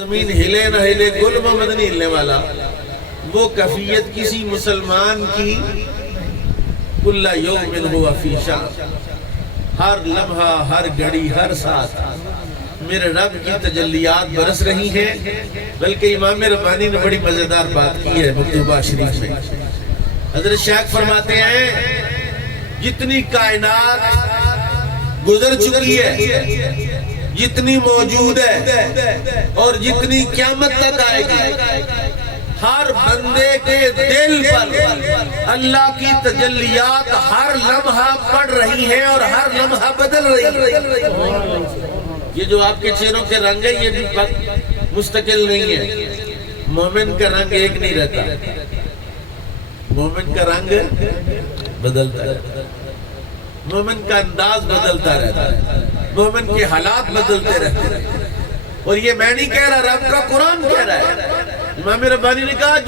زمین ہلے نہ ہلے گل محمد نہیں ہلنے والا، وہ کیفیت کسی مسلمان کی کل یوم ہوا فی شان، ہر لمحہ ہر گھڑی ہر ساتھ میرے رب کی تجلیات برس رہی ہیں۔ بلکہ امام ربانی نے بڑی مزیدار بات کی ہے مکتوبہ شریف میں۔ حضرت شیخ فرماتے ہیں جتنی کائنات گزر چکی ہے، جتنی موجود ہے اور جتنی قیامت تک آئے گی، ہر بندے کے دل پر اللہ کی تجلیات ہر لمحہ پڑ رہی ہیں اور ہر لمحہ بدل رہی ہیں۔ یہ جو آپ کے چہروں کے رنگ ہے یہ بھی مستقل نہیں ہے، مومن کا رنگ ایک نہیں رہتا، مومن کا رنگ بدلتا ہے، مومن کا انداز بدلتا رہتا ہے، مومن کے حالات بدلتے رہتے ہیں۔ اور یہ میں نہیں کہہ رہا، رب کا قرآن کہہ رہا ہے۔ امام ربانی نے کہا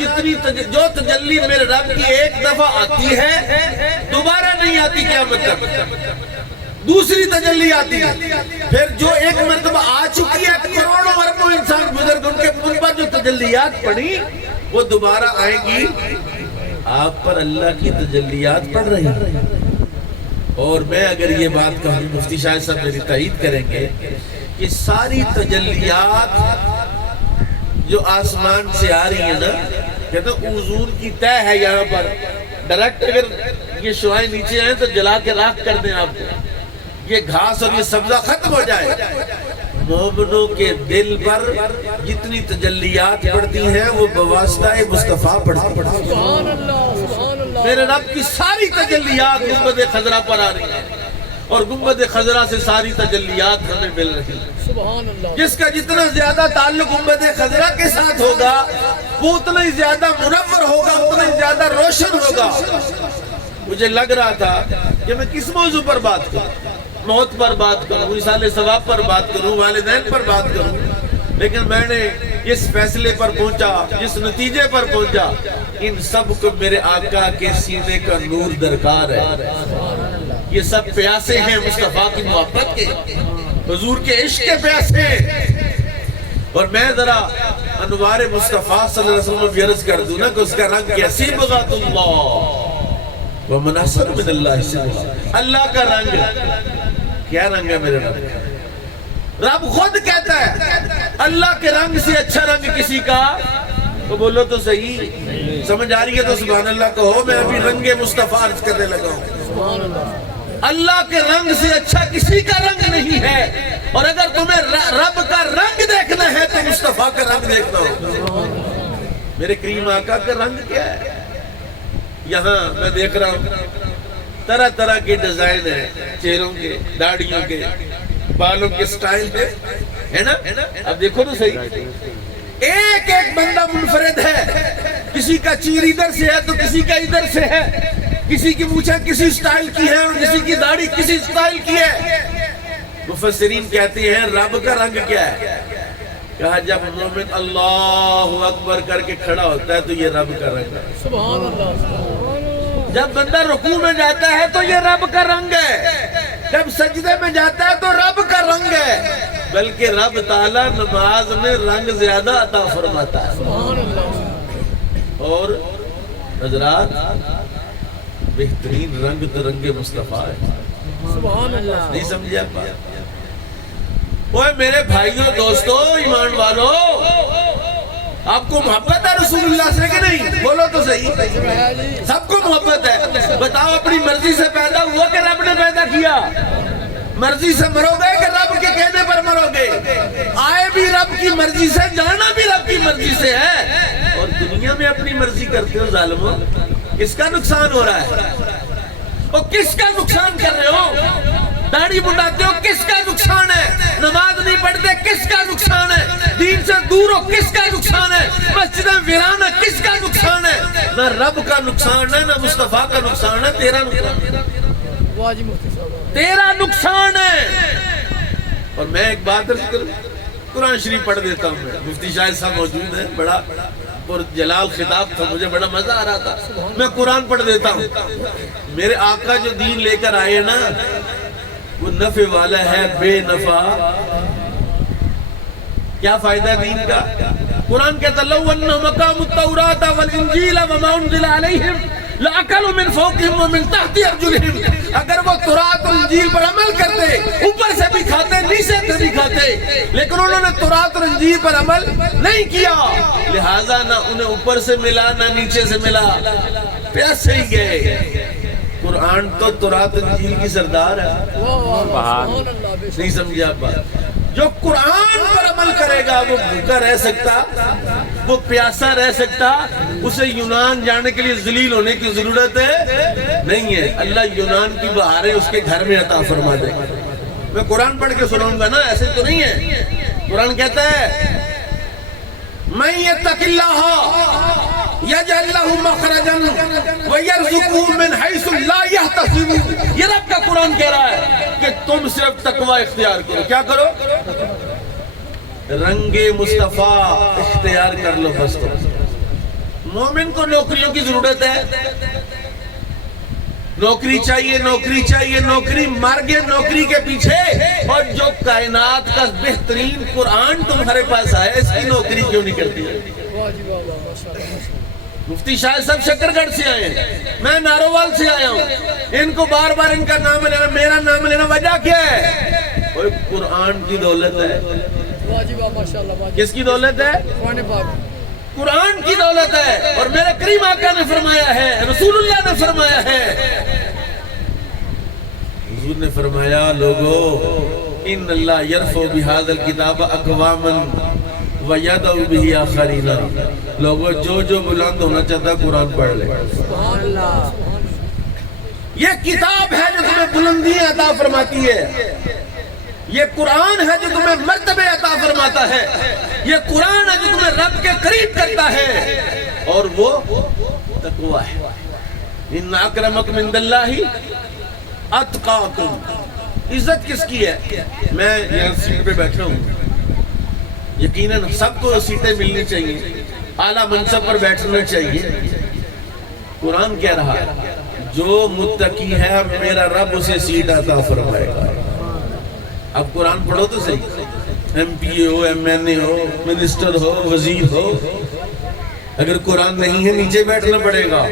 جو تجلی میرے رب کی ایک دفعہ آتی ہے دوبارہ نہیں آتی قیامت تک، دوسری تجلی آتی ہے۔ پھر جو ایک مرتبہ آ چکی ہے کروڑوں اربوں انسان بزرگ ان پر جو تجلیات پڑی وہ دوبارہ آئیں گی، آپ پر اللہ کی تجلیات پڑ رہی ہیں۔ اور میں اگر یہ بات کہوں، مفتی شاہد صاحب میری تائید کریں گے کہ ساری تجلیات جو آسمان سے آ رہی ہیں نا، کہتے ہیں حضور کی طے ہے یہاں پر ڈائریکٹ، اگر یہ شعائیں نیچے آئیں تو جلا کے راکھ کر دیں آپ کو، یہ گھاس اور یہ سبزہ ختم ہو جائے۔ مومنوں کے دل پر جتنی تجلیات پڑتی ہیں وہ بواسطہ مصطفیٰ پڑتی ہیں۔ میرے رب کی ساری تجلیات گنبد خضرا پر آ رہی ہیں اور گنبد خضرا سے ساری تجلیات ہمیں مل رہی ہیں۔ جس کا جتنا زیادہ تعلق گنبد خضرا کے ساتھ ہوگا وہ اتنا ہی زیادہ منور ہوگا، اتنا ہی زیادہ روشن ہوگا۔ مجھے لگ رہا تھا کہ میں کس موضوع پر بات کروں، موت پر بات کروں، ایصال ثواب پر بات کروں، والدین پر بات کروں، لیکن میں نے اس فیصلے پر پہنچا، اس نتیجے پر پہنچا، ان سب کو میرے آقا کے سینے کا نور درکار ہے۔ یہ سب پیاسے ہیں مصطفیٰ کی محبت کے، حضور کے عشق کے پیاسے ہیں۔ اور میں ذرا انوار مصطفیٰ صلی اللہ علیہ وسلم کو عرض کر دوں نا کہ اس کا رنگ کیسی بغات اللہ ومناصر من اللہ سے، اللہ کا رنگ کیا رنگ ہے میرے رب؟ رب خود کہتا ہے اللہ کے رنگ سے اچھا رنگ کسی کا، تو بولو تو صحیح، سمجھ آ رہی ہے تو سبحان اللہ کہو۔ میں ابھی رنگ مصطفیٰ عرض کرنے لگا ہوں۔ اللہ کے رنگ سے اچھا کسی کا رنگ نہیں ہے، اور اگر تمہیں رب کا رنگ دیکھنا ہے تو مصطفیٰ کا رنگ دیکھنا ہو۔ میرے کریم آقا کا رنگ کیا ہے؟ یہاں میں دیکھ رہا ہوں طرح طرح کے ڈیزائن ہیں، چہروں کے، داڑھیوں کے، بالوں کے سٹائل ہے نا؟ اب دیکھو تو صحیح، ایک ایک بندہ منفرد ہے، کسی کا چیر ادھر سے ہے تو کسی کا ادھر سے ہے، کسی کی مونچھیں کسی سٹائل کی ہے اور کسی کی داڑھی کسی سٹائل کی ہے۔ مفسرین کہتے ہیں رب کا رنگ کیا ہے؟ کہا جب مومن اللہ اکبر کر کے کھڑا ہوتا ہے تو یہ رب کا رنگ ہے۔ سبحان اللہ۔ جب بندہ رکوع میں جاتا ہے تو یہ رب کا رنگ ہے، جب سجدے میں جاتا ہے تو رب کا رنگ ہے، بلکہ رب تعالیٰ نماز میں رنگ زیادہ عطا فرماتا ہے۔ اور حضرات بہترین رنگ تو رنگ مصطفیٰ ہے۔ نہیں سمجھے آپ بات؟ اوہ میرے بھائیوں، دوستوں، ایمان والو، آپ کو محبت ہے رسول اللہ سے کہ نہیں؟ بولو تو صحیح، سب کو محبت ہے۔ بتاؤ اپنی مرضی سے پیدا ہوا کہ رب نے پیدا کیا؟ مرضی سے مرو گے کہ رب کے کہنے پر مرو گے؟ آئے بھی رب کی مرضی سے، جانا بھی رب کی مرضی سے ہے، اور دنیا میں اپنی مرضی کرتے ہو ظالموں۔ کس کا نقصان ہو رہا ہے؟ اور کس کا نقصان کر رہے ہو؟ داڑھی منڈاتے ہو، کس کا نقصان ہے؟ نماز نہیں پڑھتے، کس کا نقصان ہے؟ دین سے دور ہو، کس کا نقصان ہے؟ مسجدیں ویران ہے، کس کا نقصان ہے؟ نہ رب کا نقصان ہے نہ مصطفیٰ کا نقصان ہے، تیرا نقصان ہے، تیرا نقصان ہے۔ اور میں ایک بات عرض کروں، قرآن شریف پڑھ دیتا ہوں، میں مفتی شاہد صاحب موجود ہیں، بڑا اور جلال خطاب تھا، مجھے بڑا مزہ آ رہا تھا، میں قرآن پڑھ دیتا ہوں۔ میرے آقا جو دین لے کر آئے نا وہ نفع والا ہے، بے نفع کیا فائدہ دین کا؟ قرآن کہتا لو انہم اقاموا التوراۃ والانجیل وما انزل علیہم لأکلوا من فوقہم ومن تحت ارجلہم، اگر وہ تورات اور انجیل پر عمل کرتے اوپر سے بھی کھاتے نیچے سے بھی کھاتے، لیکن انہوں نے تورات اور انجیل پر عمل نہیں کیا، لہٰذا نہ انہیں اوپر سے ملا نہ نیچے سے ملا، پیسے ہی گئے۔ قرآن تو تورات انجیل کی سردار ہے، نہیں سمجھا آپ بات؟ جو قرآن پر عمل کرے گا وہ بھوکا رہ سکتا، وہ پیاسا رہ سکتا، اسے یونان جانے کے لیے ذلیل ہونے کی ضرورت نہیں ہے۔ اللہ یونان کی بہاریں اس کے گھر میں عطا فرما دے گا۔ میں قرآن پڑھ کے سناؤں گا نا، ایسے تو نہیں ہے۔ قرآن کہتا ہے مَن يَتَّقِ اللَّهَ يَجْعَل لَّهُ مَخْرَجًا وَيَرْزُقْهُ مِنْ حَيْثُ لَا يَحْتَسِبُ۔ یہ رب کا قرآن کہہ رہا ہے کہ تم صرف تقوی اختیار کرو۔ کیا کرو؟ رنگ مصطفیٰ اختیار کر لو بس۔ تو مومن کو نوکریوں کی ضرورت ہے، نوکری چاہیے، نوکری چاہیے، نوکری مر گئے نوکری کے پیچھے، اور جو کائنات کا بہترین قرآن تمہارے پاس آیا اس کی نوکری کیوں نہیں کرتی ہے؟ مفتی شاہد صاحب شکر گڑھ سے آئے ہیں، میں نارووال سے آیا ہوں، ان کو بار بار ان کا نام لینا، میرا نام لینا وجہ کیا ہے؟ اور قرآن کی دولت ہے۔ کس کی دولت ہے؟ قرآن کی دولت ہے۔ اور میرے کریم آقا نے فرمایا ہے، رسول اللہ نے فرمایا ہے، حضور نے فرمایا لوگو ان اللہ یرفع بہذا الکتاب اقواما ویدع بہ آخرین۔ لوگو جو بلند ہونا چاہتا ہے قرآن پڑھ لے۔ یہ کتاب ہے جو تمہیں بلندی عطا فرماتی ہے، یہ قرآن ہے جو تمہیں مرتبے عطا فرماتا ہے، یہ قرآن ہے جو تمہیں رب کے قریب کرتا ہے، اور وہ تقوی ہے۔ ان اکرمکم عند اللہ اتقاکم۔ عزت کس کی ہے؟ میں یہاں سیٹ پہ بیٹھا ہوں، یقیناً سب کو سیٹیں ملنی چاہیے، اعلیٰ منصب پر بیٹھنا چاہیے۔ قرآن کہہ رہا ہے جو متقی ہے میرا رب اسے سیٹ عطا فرمائے گا۔ اب قرآن پڑھو تو صحیح، ایم پی اے ہو، ایم این اے ہو، منسٹر ہو، وزیر ہو، اگر قرآن نہیں ہے نیچے بیٹھنا پڑے گا۔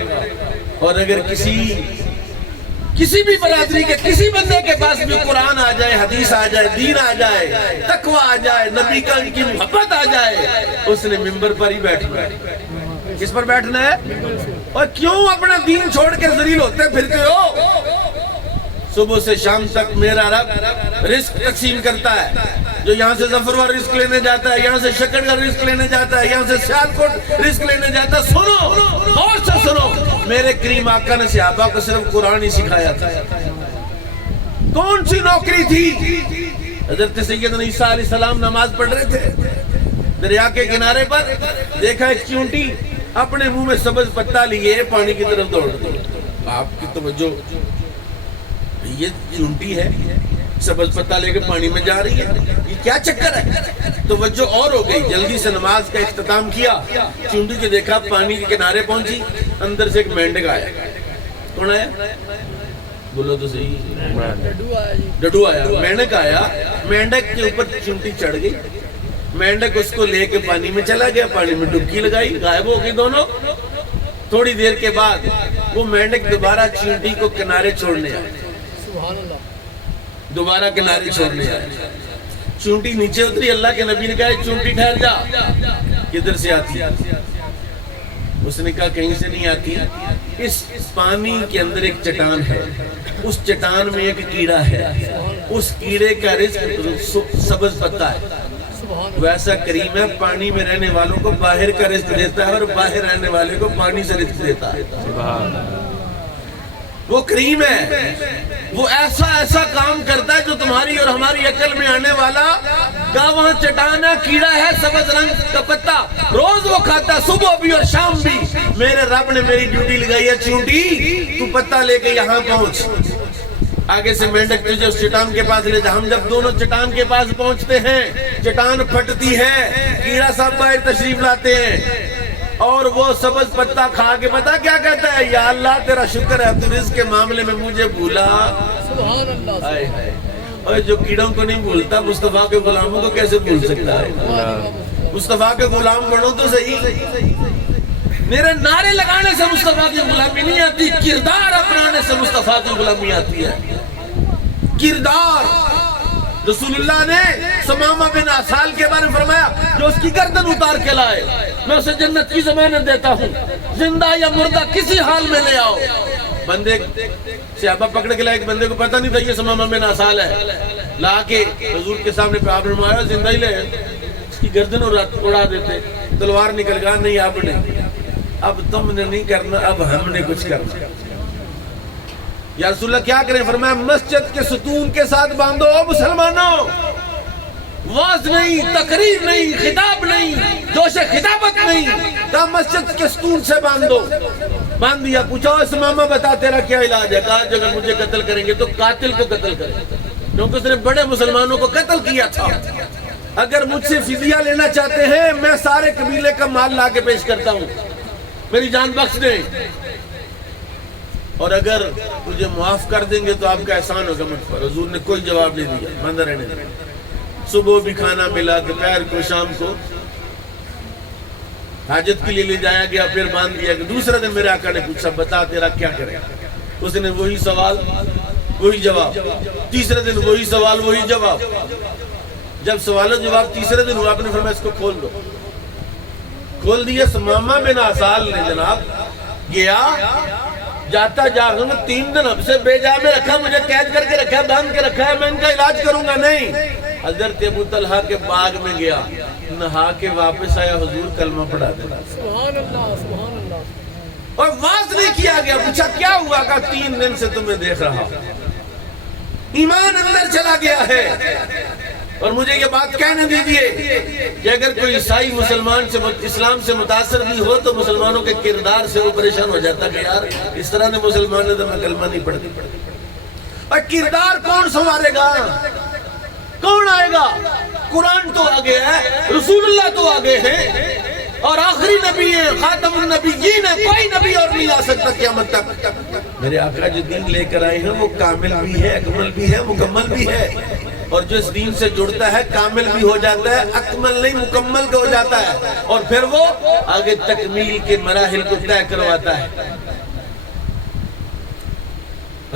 اور اگر کسی بھی برادری کے کسی بندے کے پاس بھی قرآن آ جائے، حدیث آ جائے، دین آ جائے، تقوی آ جائے، نبی کی محبت آ جائے، اس نے ممبر پر ہی بیٹھنا ہے۔ کس پر بیٹھنا ہے؟ اور کیوں اپنا دین چھوڑ کے ذلیل ہوتے پھرتے ہو؟ صبح سے شام تک میرا رب رزق تقسیم کرتا ہے، جو یہاں سے ظفروا رزق لینے جاتا ہے، یہاں سے شکر کا رزق لینے جاتا ہے، یہاں سے سیالکوٹ رزق لینے جاتا ہے۔ سنو، غور سے سنو، میرے کریم آقا نے صحابہ کو صرف قرآن ہی سکھایا تھا۔ کون سی نوکری تھی؟ حضرت سیدنا عیسیٰ علیہ السلام نماز پڑھ رہے تھے، دریا کے کنارے پر دیکھا ایک چونٹی اپنے منہ میں سبز پتہ لیے پانی کی طرف دوڑ دی۔ آپ کی توجہ، یہ چونٹی ہے سبز پتہ لے کے پانی میں جا رہی ہے، یہ کیا چکر ہے؟ توجہ اور ہو گئی، جلدی سے نماز کا اختتام کیا، چونٹی کو دیکھا پانی کے کنارے پہنچی، اندر سے ایک مینڈک آیا۔ کون آیا؟ بولو تو صحیح، ڈڈو آیا، مینڈک آیا، مینڈک کے اوپر چونٹی چڑھ گئی، مینڈک اس کو لے کے پانی میں چلا گیا، پانی میں ڈبکی لگائی، غائب ہو گئی دونوں۔ تھوڑی دیر کے بعد وہ مینڈک دوبارہ چونٹی کو کنارے چھوڑنے آیا، دوبارہ کنارے چھوڑنے آئے، چونٹی نیچے اتری، اللہ کے نبی نے کہا چونٹی ٹھہر جا، کدھر سے آتی؟ اس نے کہا کہیں سے نہیں آتی، اس پانی کے اندر ایک چٹان ہے، اس چٹان میں ایک کیڑا ہے، اس کیڑے کا رزق سبز پتہ ہے۔ ویسا کریم ہے، پانی میں رہنے والوں کو باہر کا رزق دیتا ہے، اور باہر رہنے والے کو پانی سے رزق دیتا ہے۔ وہ کریم ہے، وہ ایسا کام کرتا ہے جو تمہاری اور ہماری عقل میں آنے والا۔ کہا وہاں چٹان ہے، کیڑا ہے، سبز رنگ کا پتا، روز وہ کھاتا، صبح بھی اور شام بھی۔ میرے رب نے میری ڈیوٹی لگائی ہے، چونٹی تو پتا لے کے یہاں پہنچ، آگے سے مینڈک تجھے اس چٹان کے پاس لے جا۔ ہم جب دونوں چٹان کے پاس پہنچتے ہیں، چٹان پھٹتی ہے، کیڑا صاحب باہر تشریف لاتے ہیں، اور وہ سبز پتہ کھا کے پتہ کیا کہتا ہے؟ یا اللہ تیرا شکر ہے تو رزق کے معاملے میں مجھے بھولا۔ اور جو کیڑوں کو نہیں بھولتا مصطفیٰ کے غلاموں کو کیسے بھول سکتا ہے؟ مصطفیٰ کے غلام بنو تو صحیح. میرے نعرے لگانے سے مصطفیٰ کی غلامی نہیں آتی، کردار اپنانے سے مصطفیٰ کی غلامی آتی ہے. کردار. رسول اللہ نے ثمامہ بن عسال کے بارے میں فرمایا جو اس کی گردن اتار کے لائے میں اسے جنت کی ضمانت دیتا ہوں، زندہ یا مردہ کسی حال میں لے آؤ. بندے صحابہ پکڑ کے لائے، ایک بندے کو پتہ نہیں تھا یہ ثمامہ بن عسال ہے، لا کے حضور کے سامنے پہ آپ نے فرمایا زندہ ہی لے، اس کی گردن اڑا دیتے. تلوار نکل گیا، نہیں اب نہیں، اب تم نے نہیں کرنا، اب ہم نے کچھ کرنا. یا رسول اللہ کیا کریں؟ فرمایا مسجد کے ستون کے ساتھ باندھو مسلمانوں. واز نہیں، تقریر نہیں، خطاب نہیں، جوش خطابت نہیں، کہا مسجد کے ستون سے باندھو. باندھ دیا. پوچھا ثمامہ بتا تیرا کیا علاج ہے؟ کہا اگر مجھے قتل کریں گے تو قاتل کو قتل کریں، کیونکہ اس نے بڑے مسلمانوں کو قتل کیا تھا. اگر مجھ سے فدیہ لینا چاہتے ہیں میں سارے قبیلے کا مال لا کے پیش کرتا ہوں، میری جان بخش دیں، اور اگر مجھے معاف کر دیں گے تو آپ کا احسان ہوگا مجھ پر. حضور نے کوئی جواب نہیں دیا، بندہ رہنے دیا. صبح بھی کھانا ملا، دوپہر کو، شام کو حاجت کے لیے لے جایا گیا، پھر باندھ دیا کہ دوسرے دن میرے آقا نے پوچھا بتا تیرا کیا کرے؟ اس نے وہی سوال وہی جواب، تیسرے دن وہی سوال وہی جواب. جب سوال و جواب تیسرے دن ہوا آپ نے فرمایا اس کو کھول دو. کھول دیا. ثمامہ بن عسال نے جناب گیا، جاتا جا رہا ہوں 3 دن ہم سے بے جا میں رکھا، مجھے قید کر کے رکھا ہے، باندھ کے رکھا ہے، میں ان کا علاج کروں گا نہیں. حضرت ابو طلحہ کے باغ میں گیا، نہا کے واپس آیا، حضور کلمہ پڑھا دیا. سبحان اللہ سبحان اللہ. اور واز نہیں کیا گیا. پوچھا کیا ہوا؟ کہا 3 دن سے تمہیں دیکھ رہا، ایمان اندر چلا گیا ہے. اور مجھے یہ بات کہنے دیجئے کہ اگر کوئی عیسائی مسلمان سے اسلام سے متاثر بھی ہو تو مسلمانوں کے کردار سے وہ پریشان ہو جاتا کہ یار اس طرح نے مسلمان نے تو میں کلمہ نہیں پڑھتی. اور کردار کون سنوارے گا؟ کون آئے گا؟ قرآن تو آگے ہے، رسول اللہ تو آگے ہے، اور آخری نبی ہے، خاتم النبیین ہے، کوئی نبی اور نہیں آ سکتا قیامت تک. میرے آقا جو دین لے کر آئے ہیں وہ کامل بھی ہے، اکمل بھی ہے، مکمل بھی ہے. اور جو اس دین سے جڑتا ہے کامل بھی ہو جاتا ہے، اکمل نہیں مکمل کا ہو جاتا ہے، اور پھر وہ آگے تکمیل کے مراحل کو طے کرواتا ہے.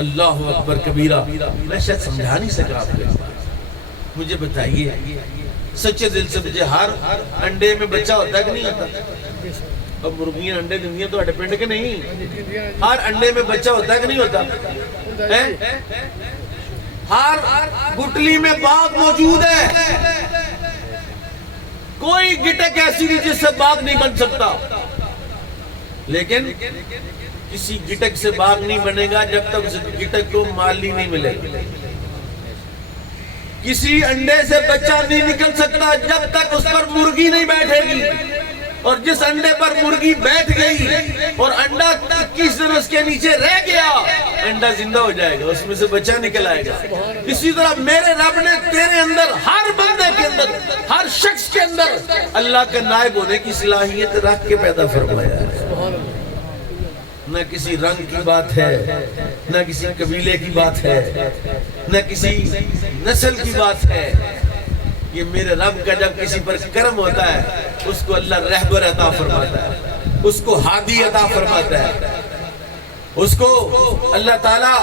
اللہ اکبر کبیرہ. میں شاید سمجھا نہیں سکا آپ کو. مجھے بتائیے سچے دل سے، مجھے ہر انڈے میں بچہ ہوتا ہے کہ نہیں ہوتا؟ اور مرغیاں انڈے دیں تو اڈے پنڈ کے نہیں، ہر انڈے میں بچہ ہوتا ہے کہ نہیں ہوتا؟ ہر گٹلی میں باغ موجود ہے. کوئی گٹک ایسی نہیں جس سے باغ نہیں بن سکتا، لیکن کسی گٹک سے باغ نہیں بنے گا جب تک اس گٹک کو مالی نہیں ملے گا. کسی انڈے سے بچہ نہیں نکل سکتا جب تک اس پر مرغی نہیں بیٹھے گی، اور جس انڈے پر مرغی بیٹھ گئی اور انڈا 21 دن اس کے نیچے رہ گیا، انڈا زندہ ہو جائے گا، اس میں سے بچہ نکل آئے گا. اسی طرح میرے رب نے تیرے اندر، ہر بندے کے اندر، ہر شخص کے اندر اللہ کا نائب ہونے کی صلاحیت رکھ کے پیدا فرمایا ہے. نہ کسی رنگ کی بات ہے، نہ کسی قبیلے کی بات ہے، نہ کسی نسل کی بات ہے. یہ میرے رب کا جب کسی پر کرم ہوتا ہے اس کو اللہ رہبر عطا فرماتا ہے، اس کو ہادی عطا فرماتا ہے، اس کو اللہ تعالیٰ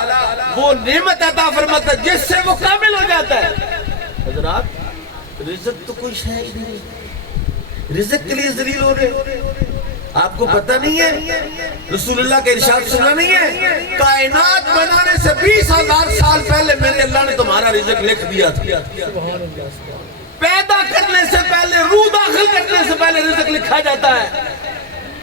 وہ نعمت عطا فرماتا ہے جس سے وہ کامل ہو جاتا ہے. حضرات رزق تو کوئی شے ہی نہیں، رزق کے لیے ذلیل ہو رہے. آپ کو پتہ نہیں ہے رسول اللہ کے ارشاد سنا نہیں ہے؟ کائنات بنانے سے 20,000 سال پہلے میرے اللہ نے تمہارا رزق لکھ دیا تھا. پیدا کرنے سے پہلے، روح داخل کرنے سے پہلے رزق لکھا جاتا ہے.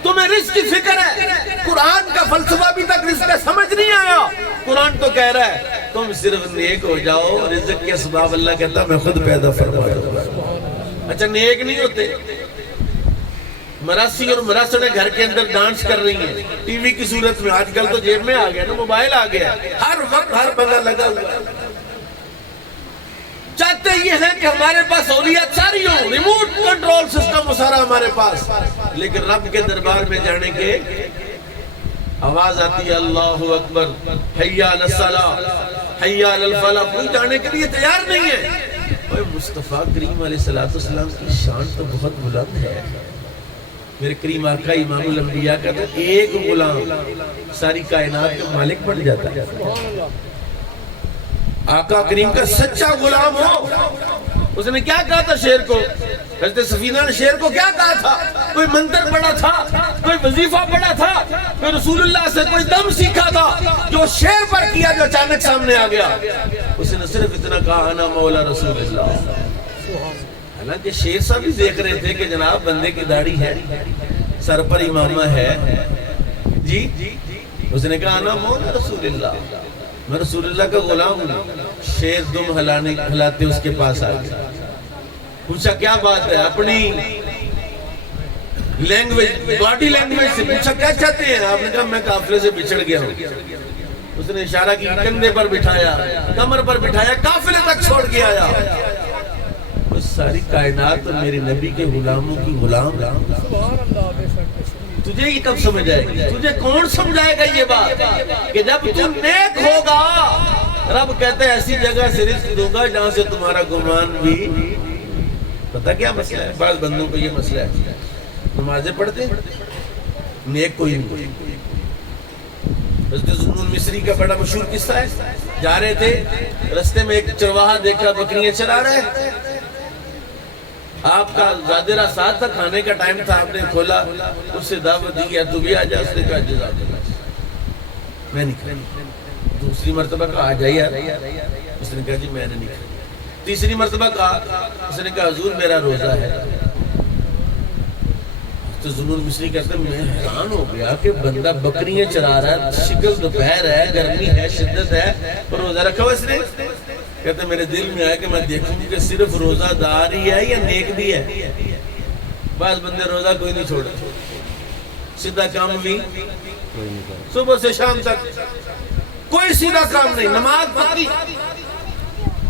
تمہیں رزق کی فکر ہے، قرآن کا فلسفہ ابھی تک رزق کا سمجھ نہیں آیا. قرآن تو کہہ رہا ہے تم صرف نیک ہو جاؤ، رزق کے اسباب اللہ کہتا میں خود پیدا فرما دوں گا. اچھا نیک نہیں ہوتے؟ مراسی اور مراسڑیں گھر کے اندر ڈانس کر رہی ہیں ٹی وی کی صورت میں. آج کل تو جیب میں آ گیا نا، موبائل آ گیا، ہر وقت ہر بندہ لگا ہوا ہے. چاہتے یہ ہیں کہ ہمارے پاس سہولیات ساری ہوں، ریموٹ کنٹرول سسٹم سارا ہمارے پاس، لیکن رب کے دربار میں جانے کے آواز آتی ہے اللہ اکبر، حی علی الصلاۃ، حی علی الفلاح، کوئی جانے کے لیے تیار نہیں ہے۔ اور مصطفیٰ کریم علیہ السلام کی شان تو بہت بلند ہے۔ میرے کریم آقا امام الانبیاء کا تو ایک غلام ساری کائنات کا مالک بن جاتا ہے۔ سبحان اللہ۔ آقا کریم کا سچا غلام ہو، اس نے کیا کہا تھا شیر کو؟ حضرت سفینہ نے شیر کو کیا کہا تھا؟ کوئی منتر پڑھا تھا، کوئی وظیفہ پڑھا تھا، کوئی رسول اللہ سے کوئی دم سیکھا تھا، جو شیر پر کیا جو اچانک سامنے آ گیا؟ اس نے صرف اتنا کہا انا مولا رسول اللہ۔ حالانکہ شیر صاحب بھی دیکھ رہے تھے کہ جناب بندے کی داڑھی ہے، سر پر امامہ ہے، جی اس نے کہا انا مولا رسول اللہ، میں رسول اللہ کا غلام ہوں۔ شیر دم ہلاتے اس کے پاس آ گیا، پوچھا کیا بات ہے؟ اپنی لینگویج، باڈی لینگویج سے پوچھا کیا چاہتے ہیں؟ آپ نے کہا میں قافلے سے بچھڑ گیا ہوں۔ اس نے اشارہ کی، کندھے پر بٹھایا، کمر پر بٹھایا، قافلے تک چھوڑ کے آیا۔ اس ساری کائنات میرے نبی کے غلاموں کی غلام۔ سبحان اللہ، بے شک۔ تجھے یہ کب سمجھ آئے گی؟ تجھے کون سمجھائے گا یہ بات کہ جب تو نیک ہوگا رب کہتے ہیں ایسی جگہ سے رزق دوں گا جہاں سے تمہارا گمان بھی۔ پتہ کیا مسئلہ ہے؟ بعض بندوں کو یہ مسئلہ ہے، نمازیں پڑھتے نیک کوئی نہیں۔ حضرت ذوالنون مصری کا بڑا مشہور قصہ ہے، جا رہے تھے رستے میں ایک چرواہا دیکھا بکریاں چرا رہے، آپ کا زادرہ ساتھ تھا، کھانے کا ٹائم تھا، آپ نے کھولا، اس سے دعوت دی یا تو بھی آ جا، اس نے کہا جزاک اللہ میں نہیں کھائی۔ دوسری مرتبہ کہا آ جائیے، اس نے کہا جی میں نے نہیں کھائی۔ تیسری مرتبہ کہا، اس نے کہا حضور میرا روزہ ہے۔ تو ذوالنون مصری کہتے ہیں میں حیران ہو گیا کہ بندہ بکریاں چرا رہا ہے، شکل دوپہر ہے، گرمی ہے، شدت ہے، اور روزہ رکھا ہوا اس نے۔ کہتے ہیں میرے دل میں آیا کہ میں دیکھوں کہ صرف روزہ دار ہی ہے یا نیک بھی ہے۔ بعض بندے روزہ کوئی نہیں چھوڑے، سیدھا کام بھی صبح سے شام تک کوئی سیدھا کام نہیں، نماز پڑھی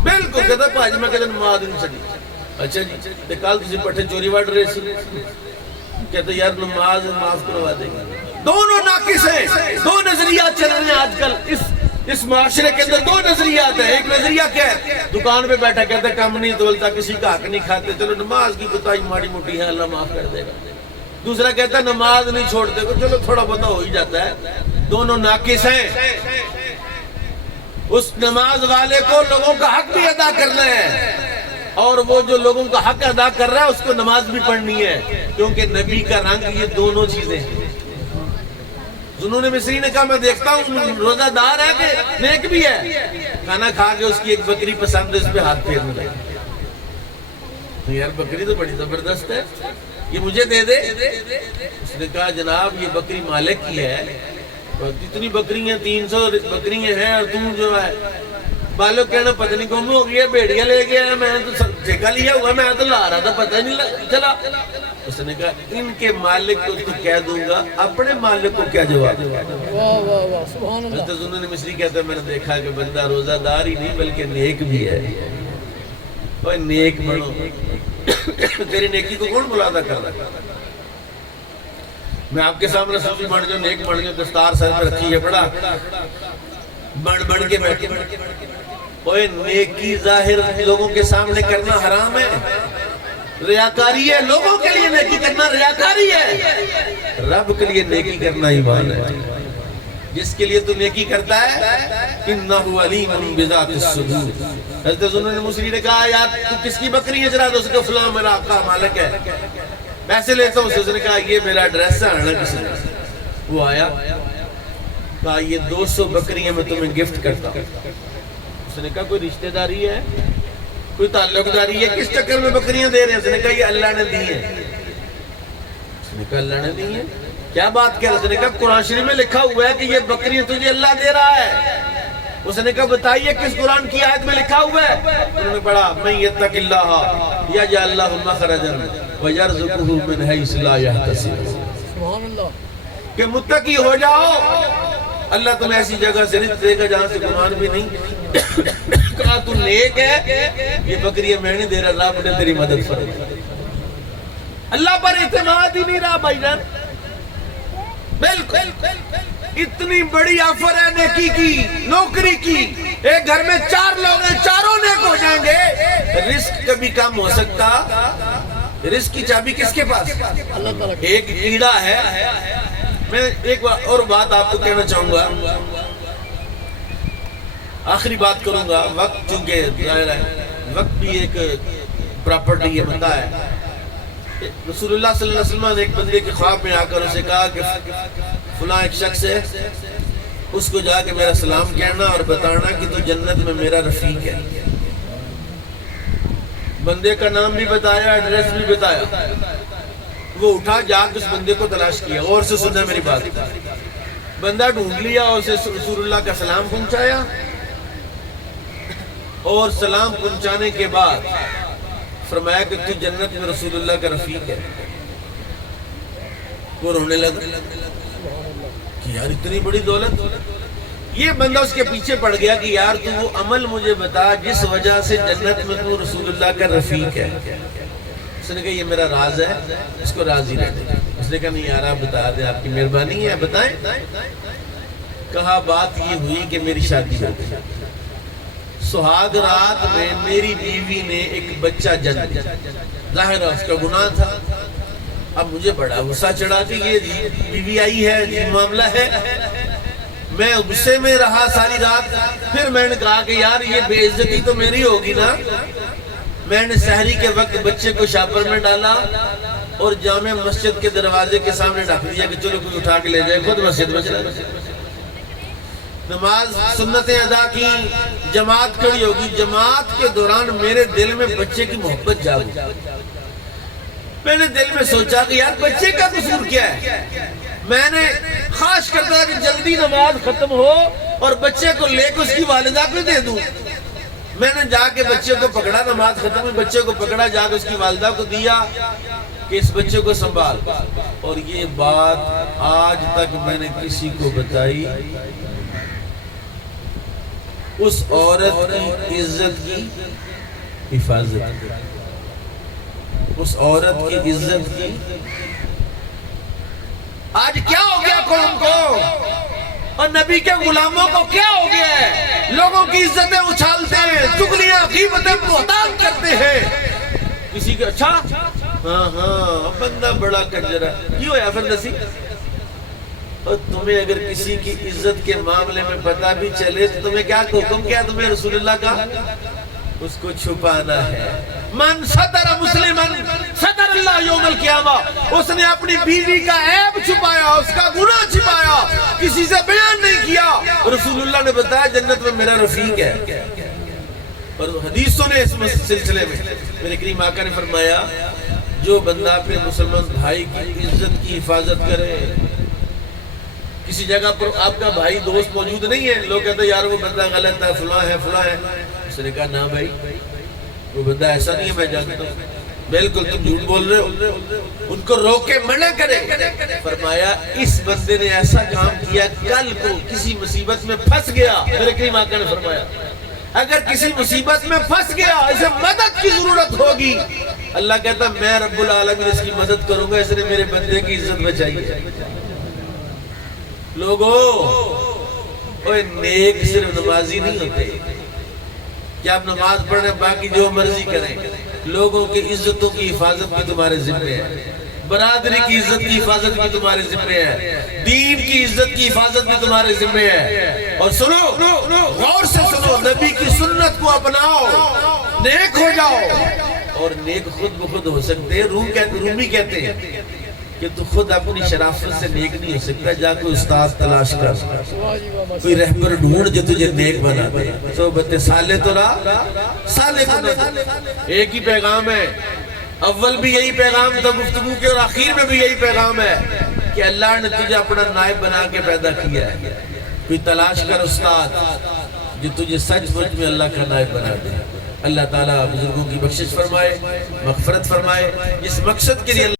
بالکل۔ کہتا پاجی میں کہتا نماز نہیں چڑھی۔ اچھا جی کل تسی پٹھے چوری وڑ رہے سی، کہتا یار نماز معاف کروا دیں گے۔ دونوں ناقص ہیں، دو نظریات چل رہے ہیں آج کل اس معاشرے کے اندر۔ دو نظریات ہیں، ایک نظریہ کیا ہے؟ دکان پہ بیٹھا کہتا ہے کم نہیں تولتا، کسی کا حق نہیں کھاتے، چلو نماز کی کوتاہی ماڑی موٹی ہے اللہ معاف کر دے گا۔ دوسرا کہتا ہے نماز نہیں چھوڑتے کو، چلو تھوڑا بہت ہو ہی جاتا ہے۔ دونوں ناقص ہیں۔ اس نماز والے کو لوگوں کا حق بھی ادا کرنا ہے، اور وہ جو لوگوں کا حق ادا کر رہا ہے اس کو نماز بھی پڑھنی ہے، کیونکہ نبی کا رنگ یہ دونوں چیزیں ہیں۔ ذوالنون مصری نے کہا میں دیکھتا ہوں روزہ دار ہے کہ نیک بھی ہے۔ کھانا کھا کے اس کی ایک بکری پسند ہے، اس پہ ہاتھ پھیرنے لگے۔ تو یار بکری تو بڑی زبردست ہے، یہ مجھے دے دے۔ اس نے کہا جناب یہ بکری مالک کی ہے، اتنی بکریاں 300 بکریاں ہیں، اور تم جو ہے بالوں کہنا پتہ نہیں گم ہو گیا، بیڑیاں لے گیا ہے، میں تو ٹھیکہ لیا ہوا، میں تو لا رہا تھا پتہ نہیں چلا۔ اس نے کہا ان کے مالک کو تو کہہ دوں گا، اپنے مالک کو کیا جواب؟ واہ واہ واہ، سبحان اللہ۔ حضرت ذوالنون مصری کہتے ہیں میں نے دیکھا کہ بندہ روزہ دار ہی نہیں بلکہ نیک بھی ہے۔ اور نیک بنو، تیری نیکی کو کون بلاتا کر رہا ہے؟ میں آپ کے سامنے صوفی بن جو، نیک بن جو، دستار سر پر رکھی ہے، بڑا بڑھ کے بیٹھے۔ اوہ نیکی ظاہر لوگوں کے سامنے کرنا حرام ہے، ریاکاری ہے۔ لوگوں کے لیے نیکی کرنا ریاکاری ہے، رب کے لیے نیکی کرنا ایمان ہے۔ جس کے لیے تو نیکی کرتا ہے انہو علیم بذات الصدور۔ حضرت ذوالنون مصری نے کہا یار تو کس کی بکری ہے؟ اس کا فلاں میرا آقا مالک ہے، پیسے لیتا ہوں۔ اس نے کہا یہ میرا ایڈریس ہے، آنا کسی نے۔ وہ آیا، کہا یہ 200 بکریاں میں تمہیں گفٹ کرتا ہوں۔ اس نے کہا کوئی رشتہ داری ہے، کوئی تعلق داری ہے، کس چکر میں بکریاں دے رہے ہیں؟ اس نے کہا یہ اللہ نے دی ہیں۔ اس نے کہا اللہ نے دی ہیں؟ کیا بات کیا؟ اس نے کہا قرآن شریف میں لکھا ہوا ہے کہ یہ بکریاں تجھے اللہ دے رہا ہے۔ اس نے کہا بتائیے کس قرآن کی آیت میں لکھا ہوا ہے؟ انہوں نے پڑھا من یتق اللہ یجعل لہ مخرجا ویرزقہ من حیث لا یحتسب۔ سبحان اللہ۔ کہ متقی ہو جاؤ، اللہ تمہیں ایسی جگہ سے رزق دے گا جہاں سے گمان بھی نہیں۔ کہا تو نیک ہے، یہ بکریاں میں نہیں دے رہا، رب نے تیری مدد فرمائی۔ اللہ پر اعتماد ہی نہیں رہا بھائی جان، بالکل۔ اتنی بڑی آفر ہے نیکی کی، نوکری کی، ایک گھر میں 4 لوگ ہیں، چاروں نیک ہو جائیں گے، رزق کبھی کم ہو سکتا؟ رزق کی چابی کس کے پاس؟ اللہ تعالیٰ کی۔ ایک کیڑا ہے۔ میں ایک اور بات آپ کو کہنا چاہوں گا، آخری بات کروں گا، وقت چونکہ ظاہر ہے وقت بھی ایک پراپرٹی ہے، بندہ ہے۔ رسول اللہ صلی اللہ علیہ وسلم نے ایک بندے کے خواب میں آ کر اسے کہا کہ فلاں ایک شخص ہے، اس کو جا کے میرا سلام کہنا اور بتانا کہ تو جنت میں میرا رفیق ہے۔ بندے کا نام بھی بتایا، ایڈریس بھی بتایا۔ وہ اٹھا جا کے اس بندے کو تلاش کیا، اور سے سنا میری بات، بندہ ڈھونڈ لیا، اسے رسول اللہ کا سلام پہنچایا، اور سلام پہنچانے کے بعد فرمایا کہ تو جنت میں رسول اللہ کا رفیق ہے۔ وہ رونے لگا کہ یار اتنی بڑی دولت۔ یہ بندہ اس کے پیچھے پڑ گیا کہ یار تو وہ عمل مجھے بتا جس وجہ سے جنت میں تو رسول اللہ کا رفیق ہے۔ اس نے کہا یہ میرا راز ہے، اس کو راز ہی رہنے۔ اس نے کہا نہیں یار آپ بتا دیں، آپ کی مہربانی ہے، بتائیں۔ کہا بات یہ ہوئی کہ میری شادی ہو گئی، سہاگ رات میں میری بیوی نے ایک بچہ جنم دیا، ظاہر ہے اس کا گناہ تھا۔ اب مجھے بڑا غصہ چڑھا کہ یہ جی بیوی آئی ہے، جی معاملہ ہے۔ میں غصے میں رہا ساری رات۔ پھر میں نے کہا کہ یار یہ بے عزتی تو میری ہوگی نا۔ میں نے سحری کے وقت بچے کو شاپر میں ڈالا اور جامع مسجد کے دروازے کے سامنے ڈال دیا کہ چلو کوئی اٹھا کے لے جائے، خود مسجد میں چلا گیا۔ نماز سنتیں ادا کی، جماعت کھڑی ہوگی، جماعت کے دوران میرے دل میں بچے کی محبت جاگی۔ میں نے دل میں سوچا کہ یار بچے کا قصور کیا ہے؟ میں نے خواہش کرتا کہ جلدی نماز ختم ہو اور بچے کو لے کے اس کی والدہ کو دے دوں۔ میں نے جا کے بچے کو پکڑا، نماز ختم ہوئی، بچے کو پکڑا، جا کے اس کی والدہ کو دیا کہ اس بچے کو سنبھال۔ اور یہ بات آج تک میں نے کسی کو بتائی۔ اس عورت کی عزت کی حفاظت، اس عورت کی عزت کی۔ آج کیا ہو گیا قوم کو اور نبی کے غلاموں کو کیا ہو گیا ہے؟ لوگوں کی عزتیں اچھالتے ہیں، چغلیاں غیبتیں بہتان کرتے ہیں۔ کسی کے اچھا ہاں بندہ بڑا کنجر ہے، کیوں ہے فردسی؟ اور تمہیں اگر کسی کی عزت کے معاملے میں پتہ بھی چلے تو تمہیں کیا حکم کیا تمہیں رسول اللہ کا؟ اس کو چھپانا ہے۔ من ستر مسلمن ستر اللہ یوم القیامہ۔ اس نے اپنی بیوی کا عیب چھپایا، اس کا گناہ چھپایا، کسی سے بیان نہیں کیا، رسول اللہ نے بتایا جنت میں میرا رفیق ہے۔ اور حدیثوں نے اس سلسلے میں میرے کریم آقا نے فرمایا جو بندہ اپنے مسلمان بھائی کی عزت کی حفاظت کرے۔ کسی جگہ پر آپ کا بھائی دوست موجود نہیں ہے، لوگ کہتے ہیں یار وہ بندہ غلط ہے، فلاں ہے فلاں ہے۔ اس نے کہا نا بھائی وہ بندہ ایسا نہیں ہے، میں جانتا ہوں، بالکل تم جھوٹ بول رہے ہو، ان کو روک کے منع کرے۔ فرمایا اس بندے نے ایسا کام کیا، کل کو کسی مصیبت میں پھنس گیا۔ میرے کریم آقا نے فرمایا اگر کسی مصیبت میں پھنس گیا، اسے مدد کی ضرورت ہوگی، اللہ کہتا میں رب العالمین اس کی مدد کروں گا، اس نے میرے بندے کی عزت بچائی ہے۔ لوگوں اوہ نیک صرف نمازی نہیں ہوتے کہ آپ نماز پڑھیں باقی جو مرضی کریں۔ لوگوں کی عزتوں کی حفاظت بھی تمہارے ذمہ ہے، برادری کی عزت کی حفاظت بھی تمہارے ذمہ ہے، دین کی عزت کی حفاظت بھی تمہارے ذمہ ہے۔ اور سنو، غور سے سنو، نبی کی سنت کو اپناؤ، نیک ہو جاؤ۔ اور نیک خود بخود ہو سکتے ہیں۔ رومی کہتے ہیں کہ تو خود اپنی شرافت سے نیک نہیں ہو سکتا، جا کوئی استاد تلاش کر، کوئی رہبر ڈھونڈ جو تجھے نیک بنا دے۔ صحبت صالح تو راہ صالح کو نہ۔ ایک ہی پیغام ہے، اول بھی یہی پیغام تھا گفتگو کے، اور آخر میں بھی یہی پیغام ہے کہ اللہ نے تجھے اپنا نائب بنا کے پیدا کیا ہے۔ کوئی تلاش کر استاد جو تجھے سچ مچ میں اللہ کا نائب بنا دے۔ اللہ تعالیٰ بزرگوں کی بخشش فرمائے، مغفرت فرمائے، اس مقصد کے لیے